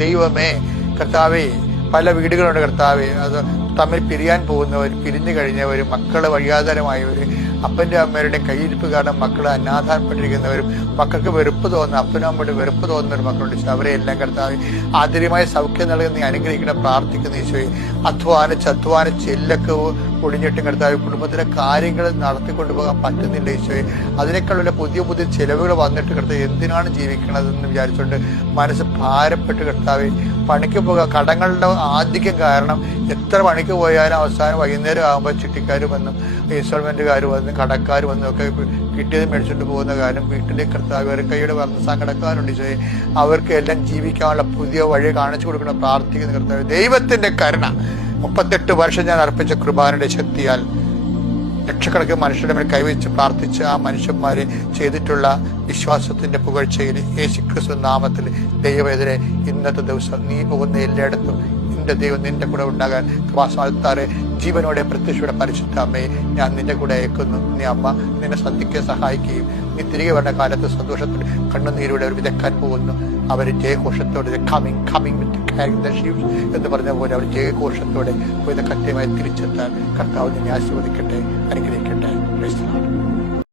ദൈവമേ കർത്താവേ, പല വീടുകളുണ്ട് കർത്താവേ, അത് തമ്മിൽ പിരിയാൻ പോകുന്നവർ, പിരിഞ്ഞു കഴിഞ്ഞവർ, മക്കള് വഴിയാധാരമായവർ, അപ്പന്റെ അമ്മയുടെ കയ്യിരിപ്പ് കാരണം മക്കള് അനാഥാരപ്പെട്ടിരിക്കുന്നവരും, മക്കൾക്ക് വെറുപ്പ് തോന്നുന്ന, അപ്പനും അമ്മയുടെ വെറുപ്പ് തോന്നുന്ന ഒരു മക്കളുണ്ട്. അവരെ എല്ലാം കർത്താവേ ആന്തരികമായ സൗഖ്യം നൽകുന്ന നീ അനുഗ്രഹിക്കണം പ്രാർത്ഥിക്കുന്ന ഈശോയെ. അധ്വാനിച്ച് എല്ലൊക്കെ ഒടിഞ്ഞിട്ടും കർത്താവ് കുടുംബത്തിലെ കാര്യങ്ങൾ നടത്തിക്കൊണ്ടുപോകാൻ പറ്റുന്നില്ല ഈശോയെ. അതിനേക്കാളുള്ള പുതിയ പുതിയ ചെലവുകൾ വന്നിട്ട് കർത്താവ് എന്തിനാണ് ജീവിക്കണതെന്ന് വിചാരിച്ചുകൊണ്ട് മനസ്സ് ഭാരപ്പെട്ട് കർത്താവെ പണിക്ക് പോകാം. കടങ്ങളുടെ ആധിക്യം കാരണം എത്ര പണിക്ക് പോയാലും അവസാനം വൈകുന്നേരം ആകുമ്പോൾ ചിട്ടിക്കാർ വന്നും ഇൻസ്റ്റാൾമെന്റുകാർ വന്നും കടക്കാർ വന്നും ഒക്കെ കിട്ടിയത് മേടിച്ചുകൊണ്ട് പോകുന്ന കാര്യം വീട്ടിലെ കർത്താവ് ഒരു കൈയുടെ വന്ന സങ്കടക്കാരുണ്ട് ഈശോയെ. അവർക്ക് എല്ലാം ജീവിക്കാനുള്ള പുതിയ വഴി കാണിച്ചു കൊടുക്കണം പ്രാർത്ഥിക്കുന്ന കർത്താവ്. ദൈവത്തിന്റെ കരുണ 38 വർഷം ഞാൻ അർപ്പിച്ച കൃപാനയുടെ ശക്തിയാൽ ലക്ഷക്കണക്കിന് മനുഷ്യരുടെ മേൽ കൈവച്ച് പ്രാർത്ഥിച്ച് ആ മനുഷ്യന്മാരെ ചെയ്തിട്ടുള്ള വിശ്വാസത്തിന്റെ പുകഴ്ചയിൽ യേശുക്രിസ്തു നാമത്തിൽ ദൈവവേദനെ ഇന്നത്തെ ദിവസം നീ പോകുന്ന എല്ലായിടത്തും നിന്റെ ദൈവം നിന്റെ കൂടെ ഉണ്ടാകാൻ കൃപാസ്ഥാനത്താറെ ജീവനോടെ പ്രത്യക്ഷയുടെ പരിശുദ്ധ അമ്മയെ ഞാൻ നിന്റെ കൂടെ അയക്കുന്നു. നീ അമ്മ നിന്നെ സന്ധിക്കാൻ സഹായിക്കുകയും നീ തിരികെ വരുന്ന കാലത്ത് സന്തോഷത്തോടെ കണ്ണുനീരോടെ അവർ വിതക്കാൻ പോകുന്നു. അവർ ജയഘോഷത്തോടെ coming with carrying the sheep എന്ന് പറഞ്ഞ പോലെ അവർ ജയഘോഷത്തോടെ കൃത്യമായി തിരിച്ചെത്താൻ കർത്താവ് നിന്നെ ആശീർവദിക്കട്ടെ, അനുഗ്രഹിക്കട്ടെ.